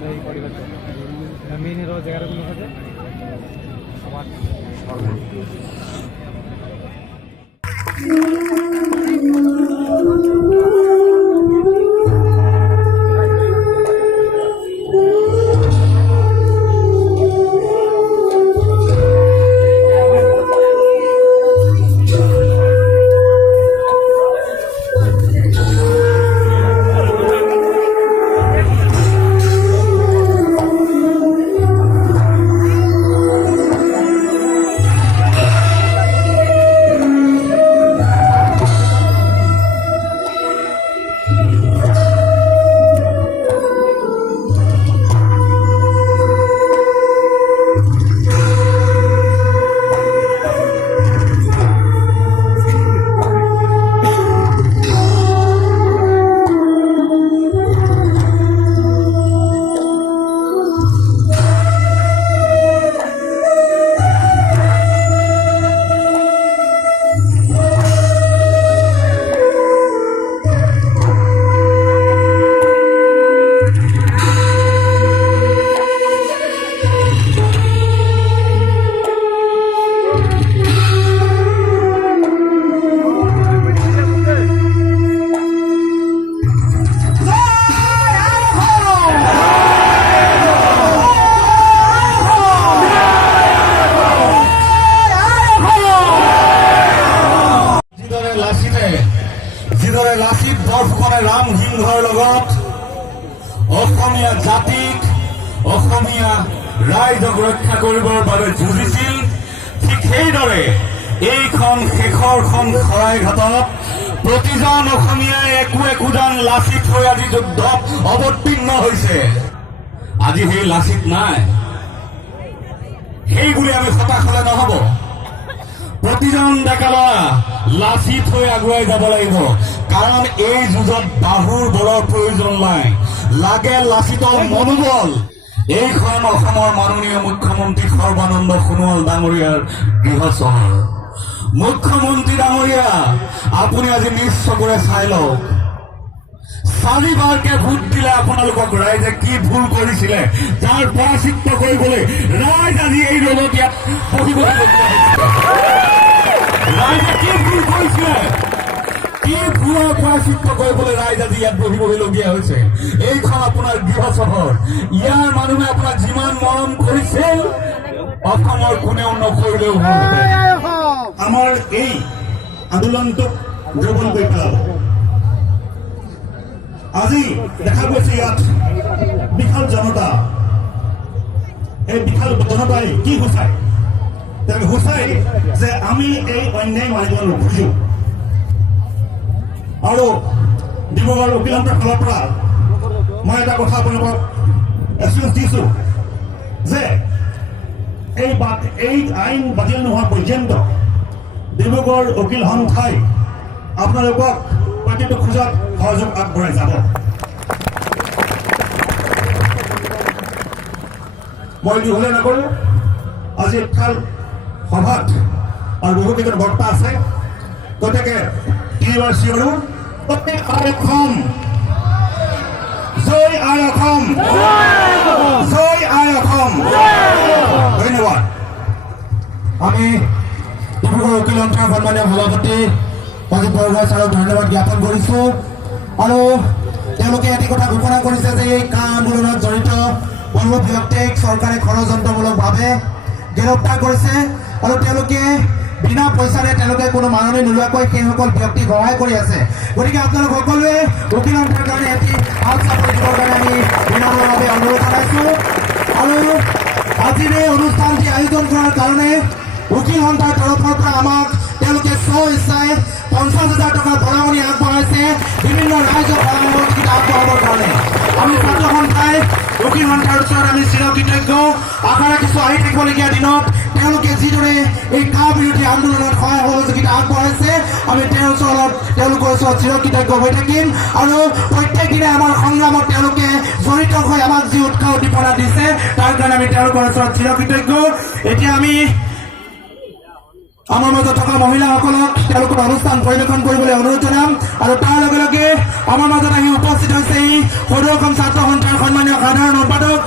আবাৰ এই পৰিবৰ্তন মেনেৰ জায়গাগুলো হবে আবাৰ অসমীয়া জাতিক অসমীয়া ৰাইজক ৰক্ষা কৰিবৰ বাবে যুঁজিছিল ঠিক সেইদৰে এইখন শেষৰখন শৰাইঘাটত প্ৰতিজন অসমীয়াই একোজন লাচিত হৈ আজি যুদ্ধত অৱতীৰ্ণ হৈছে। আজি সেই লাচিত নাই, সেই বুলি আমি হতাশ হলে নহব। প্ৰতিজন ডেকা ল'ৰা লাচিত হৈ আগুৱাই যাব লাগিব, কাৰণ এই যুঁজত বাহুৰ বলৰ প্ৰয়োজন নাই, লাগে লাচিতৰ মনোবল। এইখন অসমৰ মাননীয় মুখ্যমন্ত্ৰী সৰ্বানন্দ সোণোৱাল ডাঙৰীয়াৰ গৃহ চহৰ। মুখ্যমন্ত্ৰী ডাঙৰীয়া, আপুনি আজি নিজ চকুৰে চাই লওক, 4বাৰকে ভোট দিলে আপোনালোকক ৰাইজে কি ভুল কৰিছিলে, যাৰ পৰাচিত কৰিবলৈ ৰাইজ আজি এই ৰ'দত ইয়াত বহিবলগীয়া হৈছে। ৰাইজে কি ভুল কৰিছিলে, কি ভুলৰ পৰাচিত কৰিবলৈ ৰাইজ আজি ইয়াত বহিবলগীয়া হৈছে। এইখন আপোনাৰ গৃহ চহৰ, ইয়াৰ মানুহে আপোনাক যিমান মৰম কৰিছিল অসমৰ কোনেও নকৰিলেও হ'ব। আমাৰ এই আন্দোলনটোক দুৰ্বল কৰি পেলাব। আজি দেখা গৈছে ইয়াত বিশাল জনতা, এই বিশাল জনতাই কি সূচায়, তেওঁলোকে সূচায় যে আমি এই অন্যায় মানিব নোখোজো। আৰু ডিব্ৰুগড় উকিলান্তৰ ফালৰ পৰা মই এটা কথা আপোনালোকক এছুৰেঞ্চ দিছো যে এই আইন বাতিল নোহোৱা পৰ্যন্ত ডিব্ৰুগড় উকিল সন্থাই আপোনালোকক প্ৰতিটো খোজত সহযোগ আগবঢ়াই যাব। মই দীঘলে নকৰো, আজি এফাল সভাত আৰু বহুকেইজন বক্তা আছে, গতিকে এইবাৰ চিঞৰো প্ৰত্যেক আই.অসম, জয় আই.অসম, জয় আই.অসম। ধন্যবাদ। আমি ডিব্ৰুগড় উকিল সন্থাৰ সন্মানীয় সভাপতি অজিত বৰগোহাঁই ছাৰক ধন্যবাদ জ্ঞাপন কৰিছো। আৰু তেওঁলোকে এটি কথা ঘোষণা কৰিছে যে এই কা আন্দোলনত জড়িত বহু ব্যক্তিক চৰকাৰে ষড়যন্ত্ৰমূলকভাৱে গ্ৰেপ্তাৰ কৰিছে আৰু তেওঁলোকে বিনা পইচাৰে তেওঁলোকে কোনো মাননি নোলোৱাকৈ সেইসকল ব্যক্তিক সহায় কৰি আছে। গতিকে আপোনালোক সকলোৱে উকিল সন্থাৰ কাৰণে এটি হাত চাপৰি দিবৰ কাৰণে আমি বিনম্ৰভাৱে অনুৰোধ জনাইছো। আৰু আজিৰ এই অনুষ্ঠানটি আয়োজন কৰাৰ কাৰণে উকিল সন্থাৰ তৰফৰ পৰা আমাক তেওঁলোকে স্ব-ইচ্ছাই 50,000 টকাৰ বৰঙণি আগবঢ়াইছে বিভিন্ন ৰাইজক সহযোগিতা আগবঢ়াবৰ কাৰণে। আমি ছাত্ৰ সন্থাই উকিল সন্থাৰ ওচৰত আমি চিৰকৃতজ্ঞ। আশা ৰাখিছো আহি থাকিবলগীয়া দিনত তেওঁলোকে যিদৰে এই কা বিৰোধী আন্দোলনত সহায় সহযোগিতা আগবঢ়াইছে আমি তেওঁলোকৰ ওচৰত চিৰকৃতজ্ঞ হৈ থাকিম। আৰু প্ৰত্যেক দিনে আমাৰ সংগ্ৰামত তেওঁলোকে জড়িত হৈ আমাক যি উৎসাহ উদ্দীপনা দিছে তাৰ কাৰণে আমি তেওঁলোকৰ ওচৰত চিৰকৃতজ্ঞ। এতিয়া আমি আমাৰ মাজত থকা মহিলাসকলক তেওঁলোকৰ অনুষ্ঠান পৰিৱেশন কৰিবলৈ অনুৰোধ জনাম। আৰু তাৰ লগে লগে আমাৰ মাজত আহি উপস্থিত হৈছে এই সদৌ অসম ছাত্ৰ সন্থাৰ সন্মানীয় সাধাৰণ সম্পাদক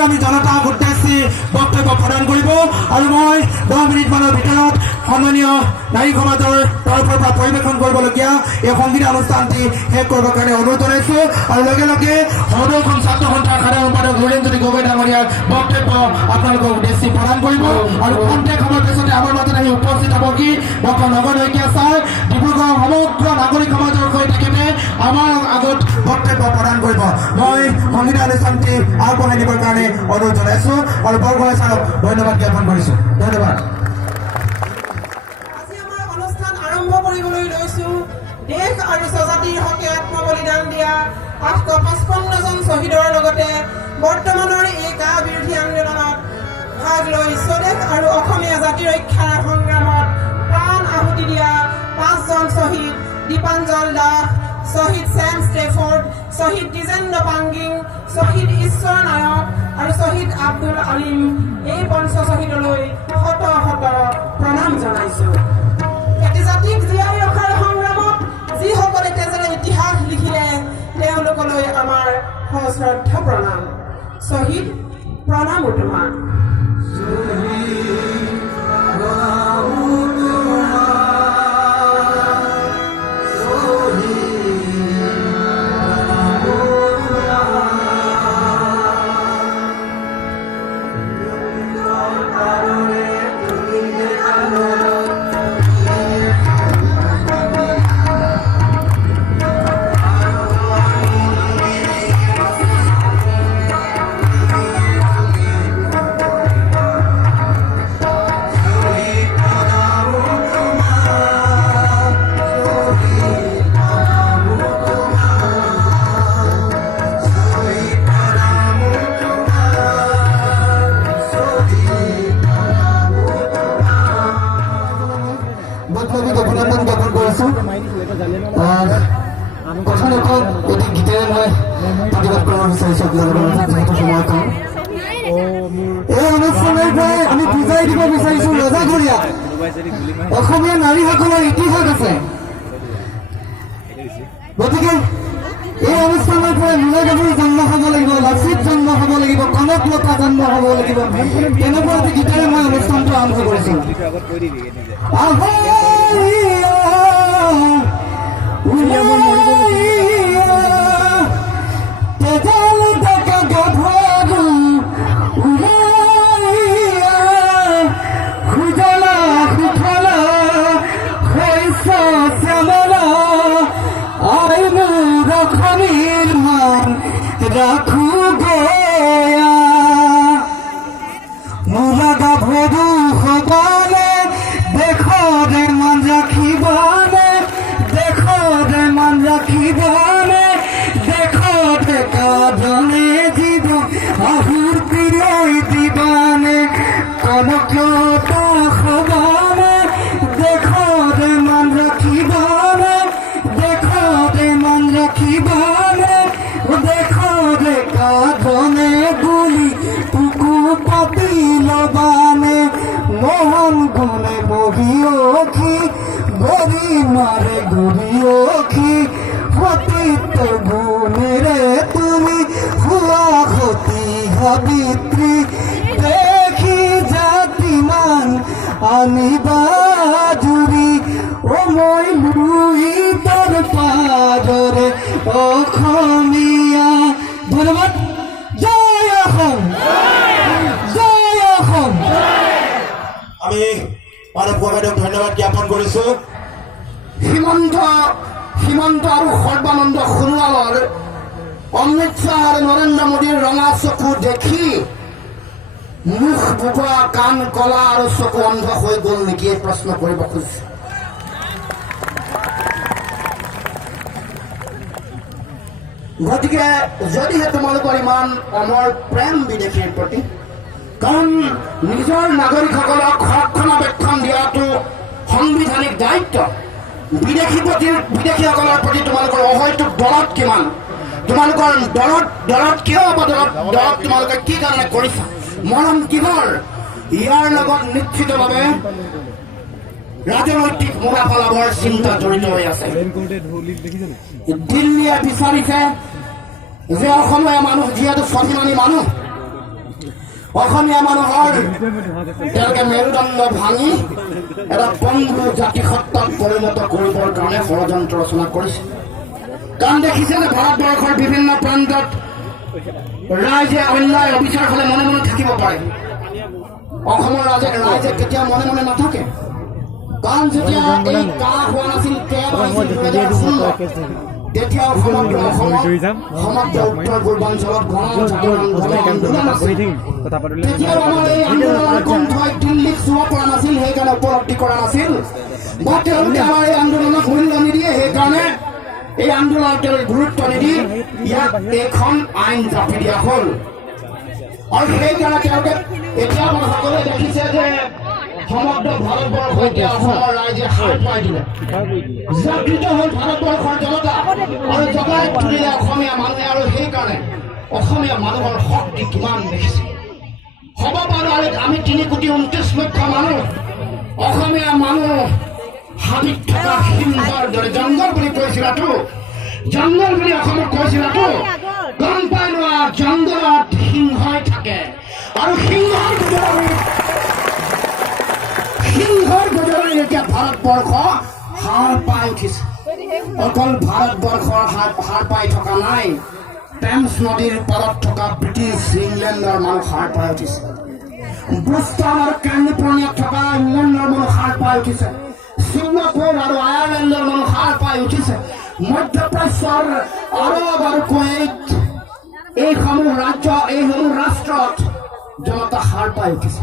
সংগ্ৰামী জনতাক উদ্দেশ্যি বক্তব্য প্ৰদান কৰিব আৰু মই 10 মিনিটমানৰ ভিতৰত সন্মানীয় নাৰী সমাজৰ তৰফৰ পৰা পৰিৱেশন কৰিবলগীয়া এই সংগীত অনুষ্ঠানটি শেষ কৰিবৰ কাৰণে অনুৰোধ জনাইছোঁ আৰু লগে লগে সদৌখন ছাত্ৰ সন্থাৰ সাধাৰণ সম্পাদক হৰেণজ্যোতি গগৈ ডাঙৰীয়াৰ বক্তব্য আপোনালোকক উদ্দেশ্যি প্ৰদান কৰিব আৰু খন্তেক সময়ৰ পিছতে আমাৰ মাজত আহি উপস্থিত হ'ব কি ডক্টৰ নগৰ শইকীয়া ছাৰ ডিব্ৰুগড়ৰ সমগ্ৰ নাগৰিক সমাজৰ হৈ তেখেতে আমাৰ আগত বক্তব্য প্ৰদান কৰিব মই সংগীত অনুষ্ঠানটি আগবঢ়াই দিবৰ কাৰণে অনুৰোধ জনাইছোঁ আৰু বৰগোহাঁই ছাৰক ধন্যবাদ জ্ঞাপন কৰিছোঁ ধন্যবাদ আজি আমাৰ অনুষ্ঠান আৰম্ভ কৰিবলৈ লৈছোঁ দেশ আৰু স্বজাতিৰ হকে আত্মবলিদান দিয়া 855 জন শ্বহীদৰ লগতে বৰ্তমানৰ এই কা বিৰোধী আন্দোলনত ভাগ লৈ স্বদেশ আৰু অসমীয়া জাতি ৰক্ষাৰ সংগ্ৰামত প্ৰাণ আহুতি দিয়া 5 জন শ্বহীদ দীপাঞ্জল দাস শ্বহীদ ছেম ষ্টেফৰ্ড শ্বহীদ দ্বিজেন্দ্ৰ পাংগিং শ্বহীদ ঈশ্বৰ নায়ক আৰু শ্বহীদ আব্দুল আলিম এই পঞ্চ শ্বহীদলৈ শত শত প্ৰণাম জনাইছোঁ এটি জাতিক জীয়াই ৰখাৰ সংগ্ৰামত যিসকলে তেজেৰে ইতিহাস লিখিলে তেওঁলোকলৈ আমাৰ সশ্ৰদ্ধ প্ৰণাম শ্বহীদ প্ৰণাম তোমাক আমি বুজাই দিব বিচাৰিছো ৰজাঘৰীয়া অসমীয়া নাৰীসকলৰ ইতিহাস আছে গতিকে এই অনুষ্ঠানৰ পৰা নীলা গাভৰু জন্ম হ'ব লাগিব লাচিত জন্ম হ'ব লাগিব কনক লতা জন্ম হ'ব লাগিব তেনেকুৱা এটি গীতেৰে মই অনুষ্ঠানটো আৰম্ভ কৰিছো ৰাখু গয়া মোলা গাভৰু সবালে দেখো রে মান রাখিবানে দেখো রে মান রাখিবানে দেখো রে কাজনে জীবন আহুর প্রিয় দিবানে কনকলতা সবানে দেখো রে মান রাখিবানে দেখো রে মান রাখিবানে দেখো রে কাজনে গুলি পুকু পাতি লবানে মোহন গুনে বহিওখি গরি মারে গুরিওখি ফতিত গুনে রে তুমি হুয়া হতি হাবিত্রী দেখি জাতিমান আনিবা জুরি ও মই লুই তোর পাজরে অসমীয়া ধন্যবাদ জয় অসম জয় অসম আমি মানৱ বাইদেউক ধন্যবাদ জ্ঞাপন কৰিছো সীমন্ত আৰু সৰ্বানন্দ সোণোৱালৰ অমিত শ্বাহ আৰু নৰেন্দ্ৰ মোদীৰ ৰঙা চকু দেখি মুখ বুকোৱা কাণ কলা আৰু চকু অন্ধ হৈ গ'ল নেকি এই প্ৰশ্ন কৰিব খুজিছো গতিকে যদিহে তোমালোকৰ ইমান অমৰ প্ৰেম বিদেশীৰ প্ৰতি কাৰণ নিজৰ নাগৰিকসকলক ৰক্ষণাবেক্ষণ দিয়াটো সাংবিধানিক দায়িত্ব বিদেশীসকলৰ প্ৰতি তোমালোকৰ অহৈতুক দৰদ কিমান তোমালোকৰ দৰদ কিয় দৰদ তোমালোকে কি কাৰণে কৰিছা মৰম কিহৰ ইয়াৰ লগত নিশ্চিতভাৱে ৰাজনৈতিক মুনাফা লাভৰ চিন্তা জড়িত হৈ আছে দিল্লীয়ে বিচাৰিছে যে অসমীয়া মানুহ যিহেতু স্বাভিমানী মানুহ অসমীয়া মানুহৰ তেওঁলোকে মেৰুদণ্ড ভাঙি এটা পংগু জাতিসত্তাত পৰিণত কৰিবৰ কাৰণে ষড়যন্ত্ৰ ৰচনা কৰিছে। কাৰণ দেখিছে যে ভাৰতবৰ্ষৰ বিভিন্ন প্ৰান্তত ৰাইজে অন্যায় অবিচাৰ হলে মনে মনে থাকিব পাৰে, অসমৰ ৰাইজে কেতিয়াও মনে মনে নাথাকে। কাৰণ যেতিয়া এই কাহ হোৱা নাছিল তেতিয়াও সমগ্ৰ অসমত সমগ্ৰ উত্তৰ পূৰ্বাঞ্চলত আন্দোলন আছিল। তেতিয়াও আমাৰ এই আন্দোলনৰ কণ্ঠই দিল্লীক চুব পৰা নাছিল, সেইকাৰণে উপলব্ধি কৰা নাছিল, বা তেওঁলোকে আমাৰ এই আন্দোলনক মূল্য নিদিয়ে, সেইকাৰণে এই আন্দোলনত তেওঁলোকে গুৰুত্ব নিদি ইয়াক এখন আইন জাপি দিয়া হ'ল। আৰু সেইকাৰণে তেওঁলোকে এতিয়া সকলোৱে দেখিছে যে সমগ্ৰ ভাৰতবৰ্ষ এতিয়া অসমৰ ৰাইজে সাৰ পাই দিলে, জাগৃত হ'ল ভাৰতবৰ্ষৰ জনতা আৰু জগাই তুলিলে অসমীয়া মানুহে। আৰু সেইকাৰণে অসমীয়া মানুহৰ শক্তি কিমান দেখিছে। হ'ব পাৰোঁ আমি 3,29,00,000 মানুহ, অসমীয়া মানুহ হাবিত থকা সিংহৰ দৰে। জংগল বুলি কৈছিলাতো, জংগল বুলি অসমক কৈছিলাতো, গম পাই লোৱা জংগলত সিংহই থাকে। আৰু সিংহৰ গোজৰি এতিয়া ভাৰতবৰ্ষ হাৰ পাই উঠিছে। অকল ভাৰতবৰ্ষৰ হাৰ পাই থকা নাই, টেমছ নদীৰ পাৰত থকা ব্ৰিটিছ ইংলেণ্ডৰ মানুহ হাৰ পাই উঠিছে। বোষ্টন আৰু কেলিফৰ্ণিয়াত থকা ইংলেণ্ডৰ মানুহ হাৰ পাই উঠিছে। ছিংগাপুৰ আৰু আয়াৰলেণ্ডৰ মানুহ হাৰ পাই উঠিছে। মধ্যপ্ৰাচ্যৰ আৰব আৰু কুৱেইট এইসমূহ ৰাষ্ট্ৰত জনতা হাৰ পাই উঠিছে।